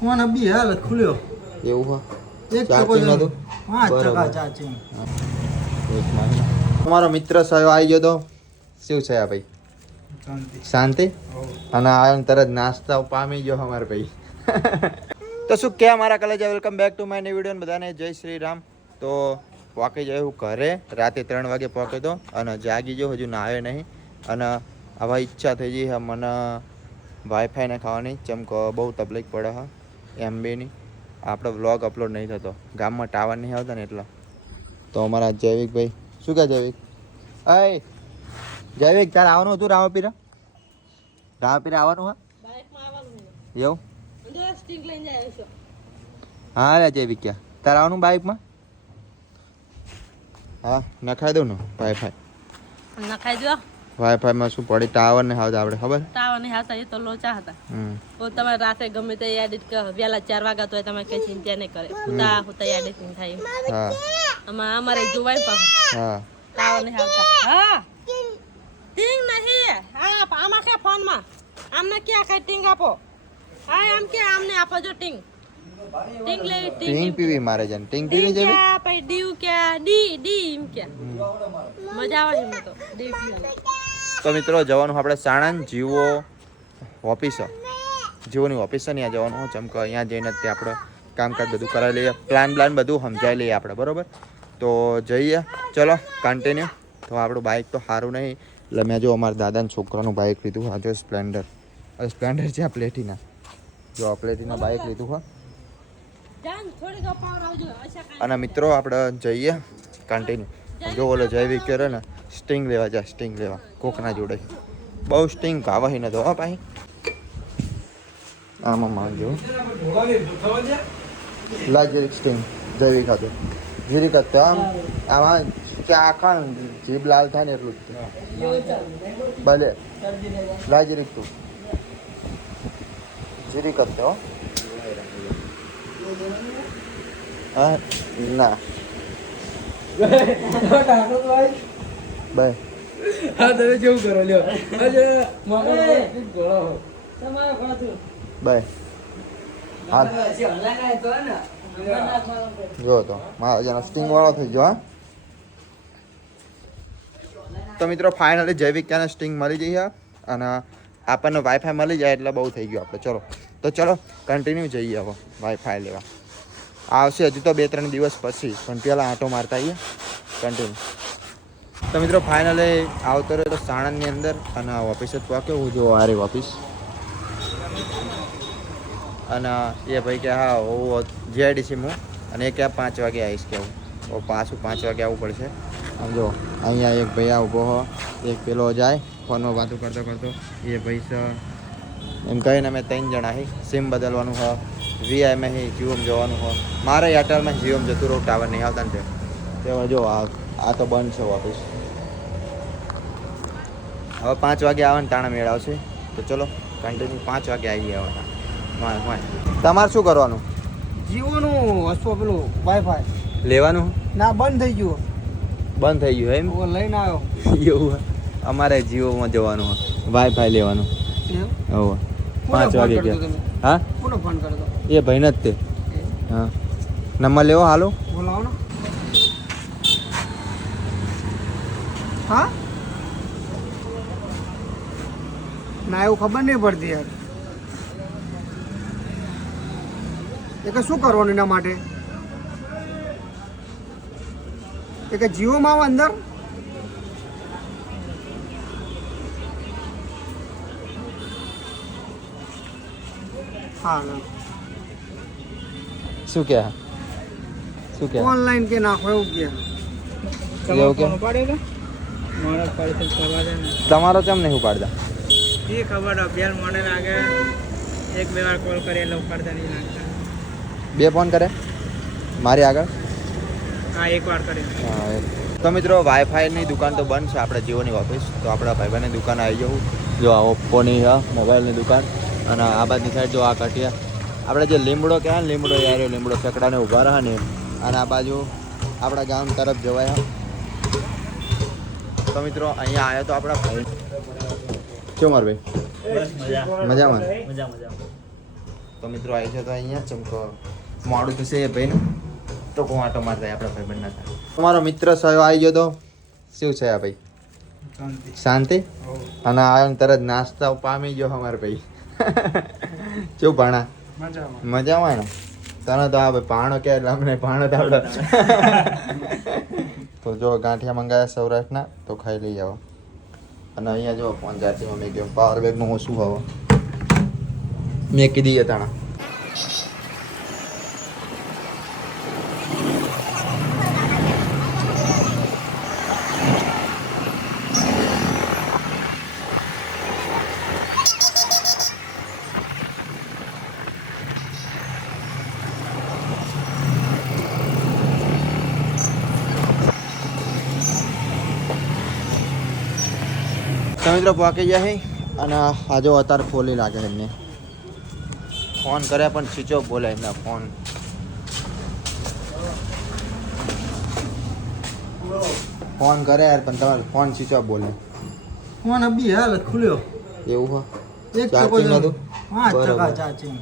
Phone અબી હાલ ખુલ્યો એવું હો એક ચાર્જિંગ નતું 5% ચાર્જિંગ. તમારો મિત્ર સાહેબ આવી ગયો તો શું છે આ ભાઈ શાંતિ અને આ તરત નાસ્તા પામી ગયો અમારે ભાઈ તો શું કે અમારા કલેજ welcome back to my new video બધાને જય શ્રી રામ. તો પોકી જાય હું ઘરે રાતે 3 વાગે પોક્યો તો અને જાગી ગયો હજુ ના આવ્યો નહીં અને હવે ઈચ્છા થઈ ગઈ મને વાઈફાઈ ને ખાવાની ચમકો બહુ તકલીફ પડે હા એમબીની આપણો વ્લોગ અપલોડ નહીં થતો ગામમાં ટાવર નહીં આવતા ને એટલા. તો અમારા જૈવિકભાઈ શું કહે જૈવિક અય જૈવિક તારે આવવાનું હતું રામાપીરા આવવાનું હા એવું હા રે જૈવિક ક્યાં તારે આવવાનું બાઇકમાં હા નખાઈ દઉં ને નખાઈ દો વાઈફાઈમાં શું પડી ટાવર ને આવતા આપણે ખબર ટાવર નહીં આવતા એ તો લોચા હતા. તો તમે રાતે ગમે તે એડિટ વહેલા 4 વાગ્યા તો તમે કઈ ચિંતા નહીં કરે હું એડિટિંગ થાય હા અમારે જોવાય પણ હા ટાવર નહીં આવતા. હા ટીંગ નહીં હા આમાં કે ફોનમાં આમને ક્યાં કઈ ટીંગ આપો હા આમ કે આમને આપો જો ટીંગ ટીંગ લે ટીંગ પીવી મારે જન ટીંગ પીવી જેવી પછી ડીવ કે ડી એમ કે મજા આવે એમ તો ડીવ પીવાની. તો મિત્રો જવાનું આપણે સાણંદ જીવો ઓફિસ જીવોની ઓફિસ છે ને ત્યાં જવાનું ચમકો અહીંયા જઈને તે આપણે કામકાજ બધું કરાવી લઈએ પ્લાન બધું સમજાવી લઈએ આપણે બરાબર. તો જઈએ ચલો કન્ટિન્યુ. તો આપણું બાઇક તો સારું નહીં એટલે મેં જો અમારા દાદાના છોકરાનું બાઇક લીધું આ જો સ્પ્લેન્ડર છે આ પ્લેટિના જો પ્લેટિના બાઇક લીધું હા. અને મિત્રો આપણે જઈએ કન્ટિન્યુ. જો ઓલો જૈવિક કરે ને સ્ટિંગ લેવા કોકના જોડે બહુ સ્ટિંગ કાવા ન તો હા ભાઈ આમાં માંગજો લાજરીક સ્ટિંગ જૈવિક હતું જીરીક હતું આમાં આખા જીભ લાલ થાય ને એટલું જ ભલે લાજરીક તું જીરીક હતો હા ના બાય હા તમે કેવું કરો લ્યો બાય હા જો તો મારા જેના સ્ટિંગ વાળો થઈ ગયો હા. તો મિત્રો ફાઇનલી જૈવિક ક્યાં સ્ટિંગ મળી જઈએ અને આપણને વાઈફાઈ મળી જાય એટલે બહુ થઈ ગયું આપણે. ચલો કન્ટિન્યુ જઈએ હવે વાઈફાઈ લેવા આવશે હજુ તો 2-3 દિવસ પછી પણ પહેલાં આંટો મારતા આવીએ કન્ટિન્યુ. તો મિત્રો ફાઇનલી આવતો રહ્યો તો સાણંદની અંદર અને ઓફિસ જ પહોંચ્યો હું જો આ રહી ઓફિસ અને એ ભાઈ કે હા હું જીઆઈડીસી હું અને એ ક્યાં 5 વાગે આવીશ કે હું પાછું 5 વાગે આવવું પડશે. આમ જો અહીંયા એક ભાઈ આ ઊભો હો એક પેલો જાય ફોનમાં વાતો કરતો એ ભાઈ છે એમ કહીને અમે 3 જણા હી સિમ બદલવાનું હોય વીઆઈમાં હી જીઓમ જવાનું હોય મારે એરટેલમાં જીઓમ જતું રહું ટાવર નહીં આવતા ને તેમાં જો આ તો બંધ છે ઓફિસ હવે 5 વાગે આવે ને તાણા મેળ આવશે. તો ચલો કન્ટિન્યુ 5 વાગે આવી ગયા તમારે શું કરવાનું જીઓનું વસ્તુ પેલું વાઈફાઈ લેવાનું ના બંધ થઈ ગયું એમ લઈને આવ્યો એવું અમારે જીઓમાં જવાનું હોય વાઈફાઈ લેવાનું હવે 5 વાગે ગયા હા કોનો ફોન કરતો એ ભાઈ જ તે હા નંબર લેવો હાલો બોલાવો ને હા ના એવું ખબર નહીં પડતી યાર એ કે શું કરવાનું એના માટે એ કે જીઓમાં આવો અંદર હા શું કે ઓનલાઈન કે નાખો એવું કે તમારો કેમ નહીં ઉપાડતા એ ખબર અભિયાન મને લાગે 1-2 વાર કોલ કરી એટલે ઉપાડતા નહીં લાગતા 2 ફોન કરે મારી આગળ હા 1 વાર કરી હા. તો મિત્રો વાઈફાઈની દુકાન તો બંધ છે આપણે જીઓની ઓફિસ તો આપણા ભાઈબંધની દુકાન આવી જવું જો આ ઓપ્પોની મોબાઈલની દુકાન અને આ બાજુની સાઈડ જો આ કટિયા આપણે જે લીમડો કહેવાય ને લીમડો ચકડાને ઊભા રહ્યા ને અને આ બાજુ આપણા ગામ તરફ જવાય. તો મિત્રો અહીંયા આવ્યો તો આપણા ભાઈ શું માર ભાઈ મજામાં તો મિત્રો આવી છે તો અહીંયા ચમકો મોડું થશે એ ભાઈને તો કોઈ આટો મારતા આપણા ભાઈ બંને થાય. તમારો મિત્ર સયો આવી ગયો તો શું છે આ ભાઈ? શાંતિ. અને આવ્યો તરત નાસ્તા પામી ગયો અમારે ભાઈ. કેવું ભાણા? મજામાં ને? તને તો આ ભાઈ ભાણો કે એટલે અમને ભાણો તો આવડે. તો જો ગાંઠિયા મંગાવ્યા સૌરાષ્ટ્રના તો ખાઈ લઈ જાઓ. અને અહીંયા જો 5000 મેં ગયો પાવર બેગનું ઓછું ભાવ મેં કીધી હતા. મિત્રો પાકી જાય અને આજો અત્યારે ફોલી લાગે એમને ફોન કર્યા પણ સ્વિચ ઓફ બોલે એમના ફોન. ફોન કરે યાર પણ તમારો ફોન સ્વિચ ઓફ બોલે. ફોન અબી હાલ ખુલ્યો એવું હો એક ચાર્જિંગ નતું? 5% ચાર્જિંગ.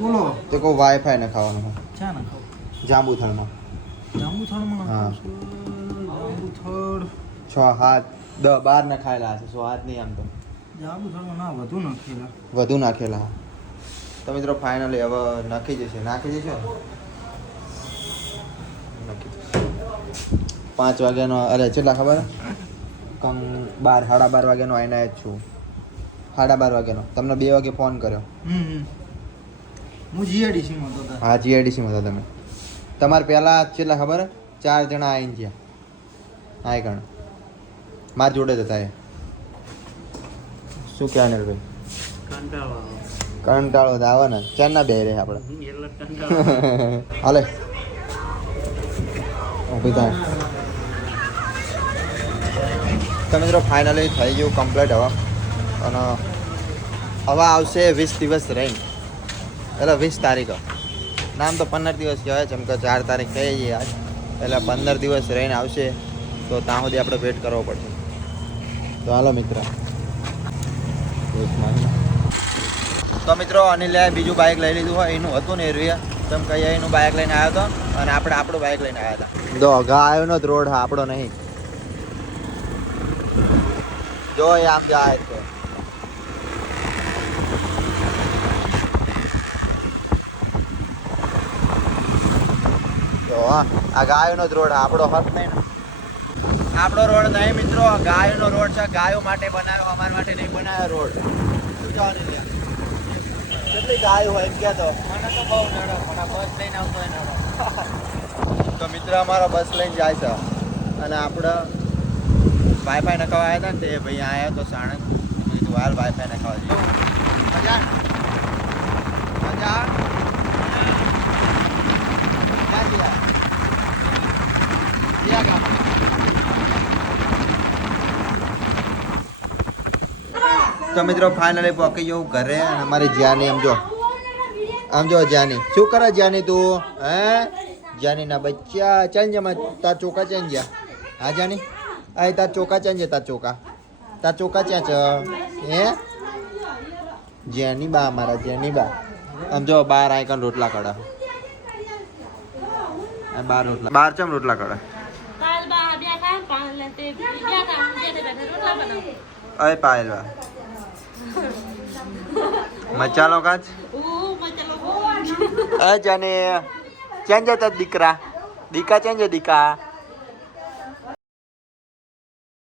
બોલો તે કોઈ વાઈફાઈ ને ખાવાનું હોય ચા ના ખાવ જાંબુથળમાં. જાંબુથળમાં હા. જાંબુથળ 6 7 10 12 ને ખાયેલા હશે 100 હાથ નહીં આમ તો જાંબુથળમાં ના વધુ નાખેલા. વધુ નાખેલા. તો મિત્રો ફાઇનલી હવે નાખી જશે નાખી જશે નાખી જશે 5 વાગ્યાનો અરે કેટલા ખબર કમ 12 સાડા 12 વાગ્યાનો આવીને જ છું. 12:30 વાગ્યાનો તમને 2 વાગે ફોન કર્યો. હું જીઆઈડીસી માં હતો. હા જીઆઈડીસી માં હતા તમે. તમારે પહેલા કેટલા ખબર 4 જણા આવીને ગયા. હા કણ મારી જોડે જ હતા એ. શું કહેવાય ભાઈ? કંટાળો તો આવે ને ચારના બે રહે આપણે. હાલે ઊભી થાય. તો મિત્રો ફાઇનલી થઈ ગયું કમ્પ્લીટ હવે. અને હવે આવશે 20 દિવસ રહીને એટલે 20 તારીખ. નામ તો 15 દિવસ કહેવાય જેમ કે 4 તારીખ થઈ ગઈ આજ એટલે 15 દિવસ રહીને આવશે. તો ત્યાં સુધી આપણે વેઇટ કરવો પડશે. તો હાલો મિત્ર. તો મિત્રો અનિલે બીજું બાઇક લઈ લીધું હોય એનું હતું ને એરિયા તેમ કહીએ એનું બાઇક લઈને આવ્યો હતો અને આપણે આપણું બાઇક લઈને આવ્યા હતા. જો ઘા આવ્યો નો રોડ હા આપણો નહીં. જો એ આમ જાય તો જો આ ગાયોનો જ રોડ આપણો હક નહીં ને. આપણો રોડ નહીં મિત્રો ગાયોનો રોડ છે. ગાયો માટે બનાવ્યો અમારા માટે નહીં બનાવ્યો રોડ. કેટલી ગાયો હોય એમ કહેતો મને તો બહુ નડો મને બસ લઈને આવતો હોય નડો. તો મિત્ર અમારો બસ લઈને જાય છે અને આપણે વાઈફાઈ નખાવા આવ્યા હતા ને તે ભાઈ આવ્યા તો સાણંદ કીધું હાલ વાઈફાઈ નખાવા જઈએ. મજા મજા તો મિત્રો ફાઇનલી પહોંચી જવું ઘરે અને અમારી જ્યાની આમ જો જ્યાની શું કરે જ્યાની તું હે જ્યાની ના બચ્ચા ચેન્જ તાર ચોકા ચેન્જ હા જ્યાની આ તાર ચોકા ચેન્જ તાર ચોકા ચેન્જ હે જ્યાની બા મારા જ્યાની બા આમ જો બાર આઈકન રોટલા કડા બાર ચમ રોટલા કડા અરે પાયલ બા મચાલો કાચ જાને ચેન્જ હતા દીકરા દીકા ચેન્જ દીકા